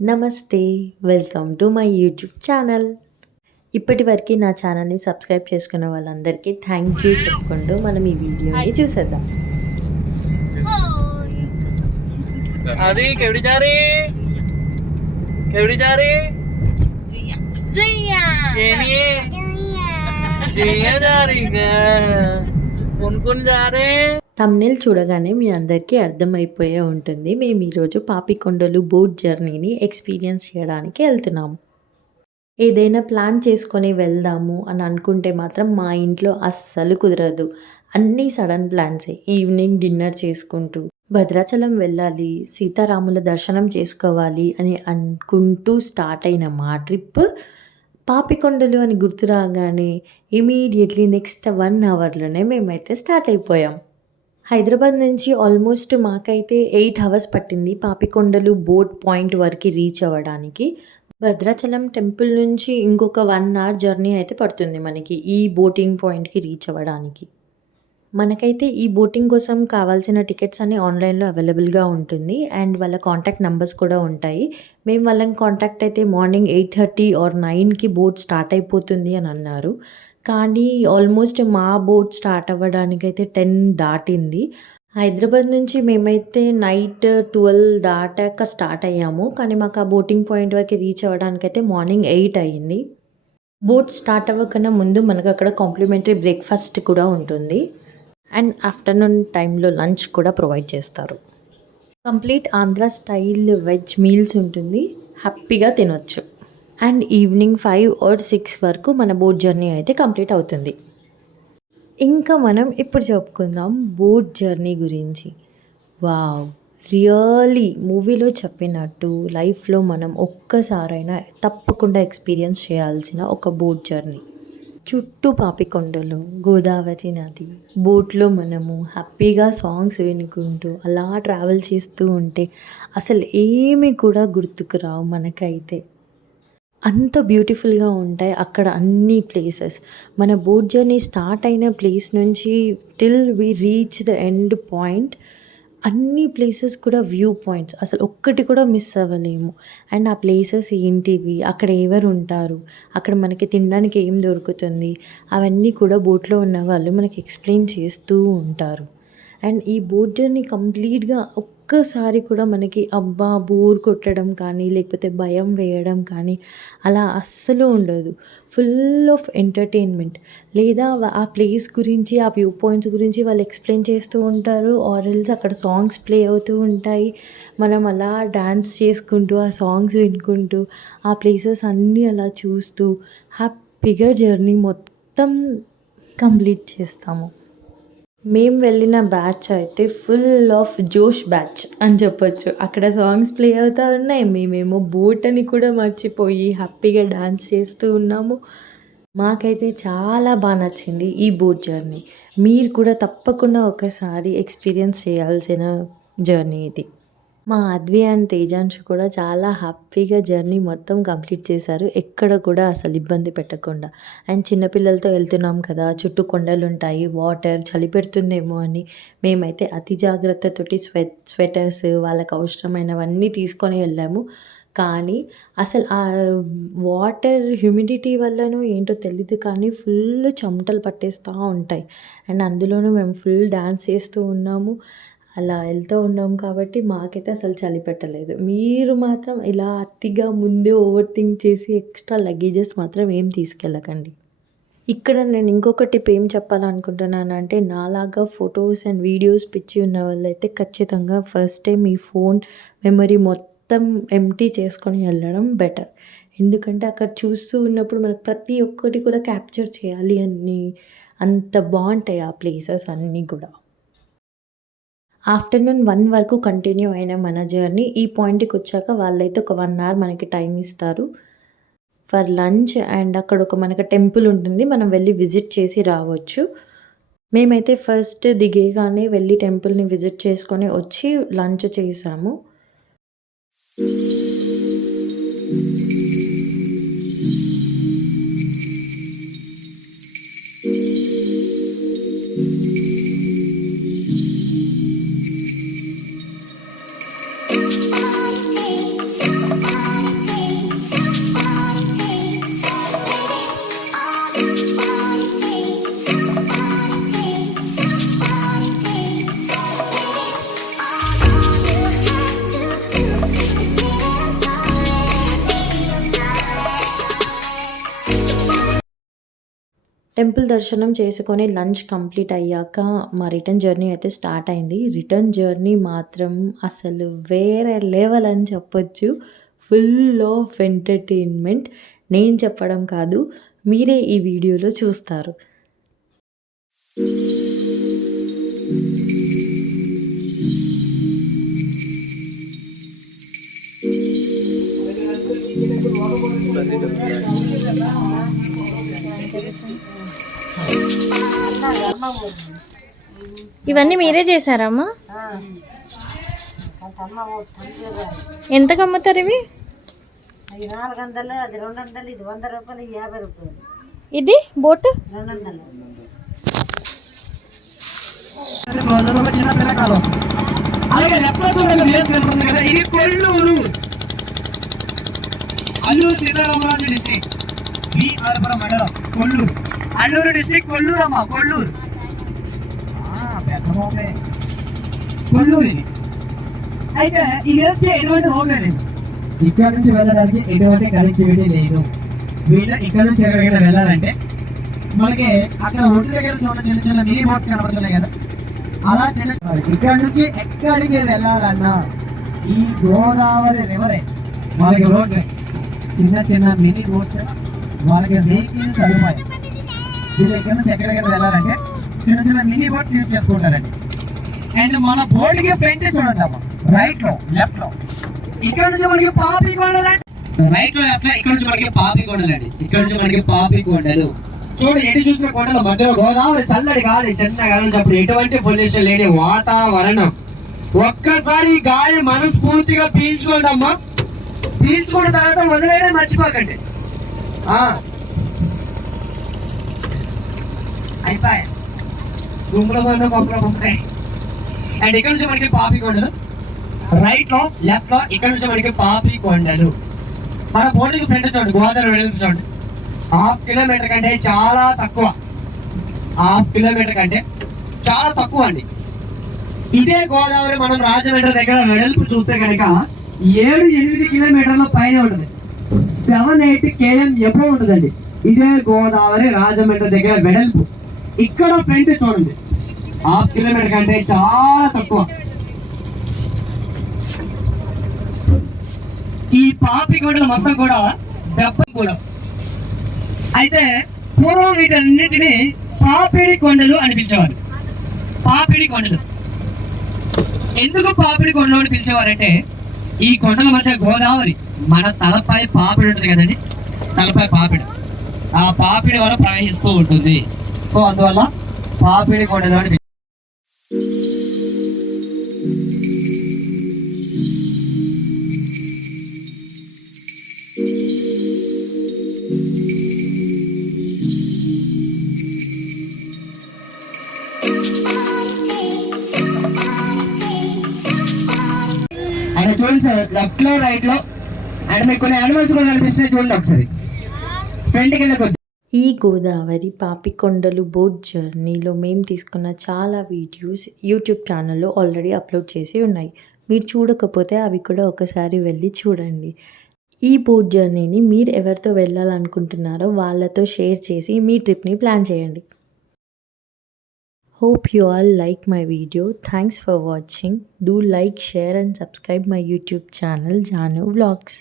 నమస్తే. Welcome to my YouTube channel. ఇప్పటివరకి నా ఛానల్‌ని సబ్స్క్రైబ్ చేసుకున్న వాళ్ళందరికీ థ్యాంక్ యూ చెప్పుకుంటూ మనం ఈ వీడియోని చూసేద్దాం. आदि केवड़ी जा रही केवड़ी जा रही केनिए जिया जा रही है कौन जा रहे థంబ్‌నెయిల్ చూడగానే మీ అందరికీ అర్థమైపోయే ఉంటుంది. మేము ఈరోజు పాపికొండలు బోట్ జర్నీని ఎక్స్‌పీరియన్స్ చేయడానికి ఎళ్తున్నాము. ఏదైనా ప్లాన్ చేసుకొని వెళ్దాము అని అనుకుంటే మాత్రం మా ఇంట్లో అస్సలు కుదరదు. అన్నీ సడన్ ప్లాన్సే. ఈవినింగ్ డిన్నర్ చేసుకుంటూ భద్రాచలం వెళ్ళాలి, సీతారాముల దర్శనం చేసుకోవాలి అని అనుకుంటూ స్టార్ట్ అయిన మా ట్రిప్ పాపికొండలు అని గుర్తు రాగానే ఇమ్మీడియేట్‌లీ నెక్స్ట్ 1 అవర్‌లోనే మేమైతే స్టార్ట్ అయిపోయాం. హైదరాబాద్ నుంచి ఆల్మోస్ట్ మాకైతే 8 అవర్స్ పట్టింది పాపికొండలు బోట్ పాయింట్ వరకి రీచ్ అవ్వడానికి. భద్రాచలం టెంపుల్ నుంచి ఇంకొక 1 అవర్ జర్నీ అయితే పడుతుంది మనకి ఈ బోటింగ్ పాయింట్‌కి రీచ్ అవ్వడానికి. మనకైతే ఈ బోటింగ్ కోసం కావాల్సిన టికెట్స్ అన్నీ ఆన్‌లైన్‌లో అవైలబుల్‌గా ఉంటుంది. అండ్ వాళ్ళ కాంటాక్ట్ నంబర్స్ కూడా ఉంటాయి. మేము వాళ్ళని కాంటాక్ట్ అయితే మార్నింగ్ 8:30 ఆర్ 9కి బోట్ స్టార్ట్ అయిపోతుంది అని అన్నారు. కానీ ఆల్మోస్ట్ మా బోట్ స్టార్ట్ అవ్వడానికైతే 10 దాటింది. హైదరాబాద్ నుంచి మేమైతే నైట్ 12 దాటాక స్టార్ట్ అయ్యాము. కానీ మాకు ఆ బోటింగ్ పాయింట్ వరకు రీచ్ అవ్వడానికైతే మార్నింగ్ 8 అయింది. బోట్ స్టార్ట్ అవ్వకన్నా ముందు మనకు అక్కడ కాంప్లిమెంటరీ బ్రేక్‌ఫాస్ట్ కూడా ఉంటుంది. అండ్ ఆఫ్టర్‌నూన్ టైంలో లంచ్ కూడా ప్రొవైడ్ చేస్తారు. Complete Andhra style veg meals ఉంటుంది. హ్యాపీగా తినొచ్చు. అండ్ ఈవినింగ్ 5 ఆర్ 6 వరకు మన బోట్ జర్నీ అయితే కంప్లీట్ అవుతుంది. ఇంకా మనం ఇప్పుడు చెప్పుకుందాం బోట్ జర్నీ గురించి. వావ్! రియల్లీ మూవీలో చెప్పినట్టు లైఫ్‌లో మనం ఒక్కసారైనా తప్పకుండా ఎక్స్‌పీరియన్స్ చేయాల్సిన ఒక బోట్ జర్నీ. చుట్టూ పాపికొండలు, గోదావరి నది, బోట్‌లో మనము హ్యాపీగా సాంగ్స్ వినుకుంటూ అలా ట్రావెల్ చేస్తూ ఉంటే అసలు ఏమి కూడా గుర్తుకు రావు మనకైతే. అంత బ్యూటిఫుల్‌గా ఉంటాయి అక్కడ అన్ని ప్లేసెస్. మన బోట్ జర్నీ స్టార్ట్ అయిన ప్లేస్ నుంచి till we reach the end point అన్ని ప్లేసెస్ కూడా వ్యూ పాయింట్స్. అసలు ఒక్కటి కూడా మిస్ అవ్వలేము. అండ్ ఆ ప్లేసెస్ ఏంటివి, అక్కడ ఎవరుంటారు, అక్కడ మనకి తినడానికి ఏం దొరుకుతుంది, అవన్నీ కూడా బోట్‌లో ఉన్నవాళ్ళు మనకి ఎక్స్‌ప్లెయిన్ చేస్తూ ఉంటారు. అండ్ ఈ బోట్ జర్నీ కంప్లీట్‌గా ఒక్కసారి కూడా మనకి అబ్బా! బోర్ కొట్టడం కానీ, లేకపోతే భయం వేయడం కానీ అలా అస్సలు ఉండదు. Full of entertainment. లేదా ఆ ప్లేస్ గురించి, ఆ వ్యూ పాయింట్స్ గురించి వాళ్ళు ఎక్స్‌ప్లెయిన్ చేస్తూ ఉంటారు. ఆర్ ఎల్స్ అక్కడ సాంగ్స్ ప్లే అవుతూ ఉంటాయి. మనం అలా డాన్స్ చేసుకుంటూ, ఆ సాంగ్స్ వినుకుంటూ, ఆ ప్లేసెస్ అన్నీ అలా చూస్తూ హ్యాపీగా జర్నీ మొత్తం కంప్లీట్ చేస్తాము. మేము వెళ్ళిన బ్యాచ్ అయితే ఫుల్ ఆఫ్ జోష్ బ్యాచ్ అని చెప్పొచ్చు. అక్కడ సాంగ్స్ ప్లే అవుతా ఉన్నాయి. మేమేమో బోట్ అని కూడా మర్చిపోయి హ్యాపీగా డాన్స్ చేస్తూ ఉన్నాము. మాకైతే చాలా నచ్చింది ఈ బోట్ జర్నీ. మీరు కూడా తప్పకుండా ఒకసారి ఎక్స్‌పీరియన్స్ చేయాల్సిన జర్నీ ఇది. మా అద్వి అండ్ తేజాన్షు కూడా చాలా హ్యాపీగా జర్నీ మొత్తం కంప్లీట్ చేశారు. ఎక్కడ కూడా అసలు ఇబ్బంది పెట్టకుండా. అండ్ చిన్న పిల్లలతో వెళ్తున్నాం కదా! చుట్టూ కొండలుంటాయి, వాటర్ చలి పెడుతుందేమో అని మేమైతే అతి జాగ్రత్తతోటి స్వెటర్స్ వాళ్ళకి అవసరమైనవన్నీ తీసుకొని వెళ్ళాము. కానీ అసలు ఆ వాటర్ హ్యూమిడిటీ వల్లనో ఏంటో తెలీదు కానీ ఫుల్ చెమటలు పట్టేస్తా ఉంటాయి. అండ్ అందులోనూ మేము ఫుల్ డాన్స్ చేస్తూ ఉన్నాము. అలా వెళ్తూ ఉన్నాం కాబట్టి మాకైతే అసలు చలి పెట్టలేదు. మీరు మాత్రం ఇలా అతిగా ముందే ఓవర్ థింక్ చేసి ఎక్స్ట్రా లగేజెస్ మాత్రం ఏం తీసుకెళ్ళకండి. ఇక్కడ నేను ఇంకొక టిప్ ఏం చెప్పాలనుకుంటున్నానంటే నాలాగా ఫొటోస్ అండ్ వీడియోస్ పిచ్చి ఉన్న వాళ్ళైతే ఖచ్చితంగా ఫస్ట్ టైం మీ ఫోన్ మెమరీ మొత్తం ఎంప్టీ చేసుకొని వెళ్ళడం బెటర్. ఎందుకంటే అక్కడ చూస్తూ ఉన్నప్పుడు మనకు ప్రతి ఒక్కటి కూడా క్యాప్చర్ చేయాలి అని అంత బాగుంటాయి ఆ ప్లేసెస్ అన్నీ కూడా. ఆఫ్టర్‌నూన్ 1 వరకు కంటిన్యూ అయిన మన జర్నీ ఈ పాయింట్‌కొచ్చాక వాళ్ళైతే ఒక 1 అవర్ మనకి టైం ఇస్తారు ఫర్ లంచ్. అండ్ అక్కడ ఒక మనకి టెంపుల్ ఉంటుంది. మనం వెళ్లి విజిట్ చేసి రావచ్చు. మేమైతే ఫస్ట్ దిగేగానే వెళ్లి టెంపుల్‌ని విజిట్ చేసుకొని వచ్చి లంచ్ చేశాము. టెంపుల్ దర్శనం చేసుకొని లంచ్ కంప్లీట్ అయ్యాక మా రిటర్న్ జర్నీ అయితే స్టార్ట్ అయింది. రిటర్న్ జర్నీ మాత్రం అసలు వేరే లెవెల్ అని చెప్పొచ్చు. Full of entertainment. నేను చెప్పడం కాదు, మీరే ఈ వీడియోలో చూస్తారు. ఇవన్నీ మీరే చేశారమ్మా? ఎంతకు అమ్ముతారు ఇవి? 400, అది 200, ఇది 100 రూపాయలు, ఇది 50 రూపాయలు. ఇది బోట్ 200. అలాగే లెఫ్ట్ లో చూడండి, ప్లేస్ కనపడుతుంది కదా, ఇది కొల్లూరు, అల్లూరు సీతారామరాజు డిస్ట్రిక్ట్, విఆర్పురం మండలం, కొల్లూరు. అల్లూరు డిస్ట్రిక్ట్ కొల్లూరు అమ్మా, కొల్లూరు. పెద్ద రోడ్లే కొల్లూరు ఇది. అయితే ఇది వచ్చి ఎటువంటి రోడ్లే లేదు, ఇక్కడ నుంచి వెళ్ళడానికి ఎటువంటి కనెక్టివిటీ లేదు. వీళ్ళ ఇక్కడ నుంచి ఎక్కడికైనా వెళ్ళాలంటే మనకి అక్కడ ఒడ్డు దగ్గర చూడండి, చిన్న చిన్న మినీ బోట్స్ కనబడుతున్నాయి కదా, అలా చిన్న ఇక్కడ నుంచి ఎక్కడికి వెళ్ళాలన్నా ఈ గోదావరి రివరే వాళ్ళకి రోడ్డు, చిన్న చిన్న మినీ బోట్స్, వాళ్ళకి వెహికల్ సదుపాయం. వీళ్ళు ఇక్కడ నుంచి ఎక్కడికైనా వెళ్ళాలంటే చిన్న చిన్న మినీ బోట్స్ యూజ్ చేసుకుంటారండి. అండ్ మన బోర్డుకి ఫ్రంట్ చూడండి అమ్మ, రైట్ లో లెఫ్ట్ లో ఇక్కడ నుంచి మనకి పాపికొండలండి, రైట్ లో లెఫ్ట్ లో ఇక్కడ నుంచి మనకి పాపికొండలండి, ఇక్కడ నుంచి మనకి పాపికొండలు. చూడు, ఎటు చూసిన కొండల మధ్యలో గోదావరి, చల్లడి గాలి, చిన్న గాలి, అప్పుడు ఎటువంటి పొల్యూషన్ లేని వాతావరణం. ఒక్కసారి గాలి మనస్ఫూర్తిగా పీల్చుకోండి అమ్మా. పీల్చుకున్న తర్వాత వదిలేయడం మర్చిపోకండి. అయిపోయి గుంపులో కొంత గొప్పలో గొప్పతాయి. అండ్ ఇక్కడ నుంచి మనకి పాపికొండలు, రైట్ లో లెఫ్ట్ లో ఇక్కడ నుంచి మనకి పాపికొండలు. మన బోర్డుకి ఫ్రంట్ చూడండి, గోదావరి వెడల్పు చూడండి, 1/2 కిలోమీటర్ కంటే చాలా తక్కువ, 1/2 కిలోమీటర్ కంటే చాలా తక్కువ అండి. ఇదే గోదావరి మనం రాజమండ్రి దగ్గర వెడల్పు చూస్తే కనుక 7-8 కిలోమీటర్ల పైన ఉంటుంది, 7-8 km ఎప్పుడో ఉంటుందండి. ఇదే గోదావరి రాజమండ్రి దగ్గర వెడల్పు. ఇక్కడ ఫ్రంట్ చూడండి, 1/2 కిలోమీటర్ కంటే చాలా తక్కువ. ఈ పాపికొండలు మొత్తం కూడా కూడా అయితే పూర్వం వీటన్నిటిని పాపిడి కొండలు అని పిలిచేవారు. పాపిడి కొండలు ఎందుకు పాపిడి కొండలు అని పిలిచేవారంటే, ఈ కొండల మధ్య గోదావరి మన తలపై పాపిడి ఉంటుంది కదండి, తలపై పాపిడి, ఆ పాపిడి వల్ల ప్రవహిస్తూ ఉంటుంది. సో అందువల్ల పాపిడి కొండలు అని ఆయన చూడండి సార్, లెఫ్ట్ లో రైట్ లో అండ్ మీకు కొన్ని యానిమల్స్ కూడా కనిపిస్తున్నాయి చూడండి ఒకసారి, ఫ్రంట్కి వెళ్ళకొద్ది. ఈ గోదావరి పాపికొండలు బోట్ జర్నీలో మేము తీసుకున్న చాలా వీడియోస్ యూట్యూబ్ ఛానల్లో ఆల్రెడీ అప్లోడ్ చేసి ఉన్నాయి. మీరు చూడకపోతే అవి కూడా ఒకసారి వెళ్ళి చూడండి. ఈ బోట్ జర్నీని మీరు ఎవరితో వెళ్ళాలనుకుంటున్నారో వాళ్ళతో షేర్ చేసి మీ ట్రిప్ని ప్లాన్ చేయండి. Hope you all like my video. Thanks for watching. Do like, share and subscribe my YouTube channel Janu Vlogs.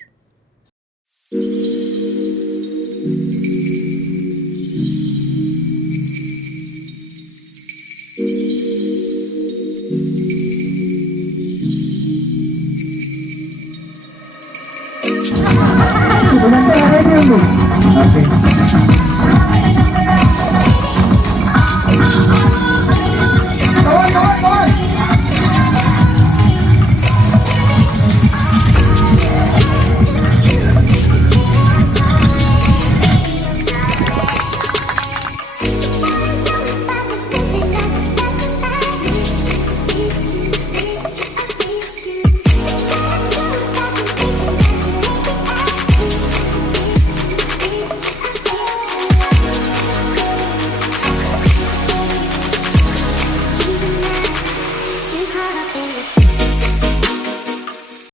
Okay.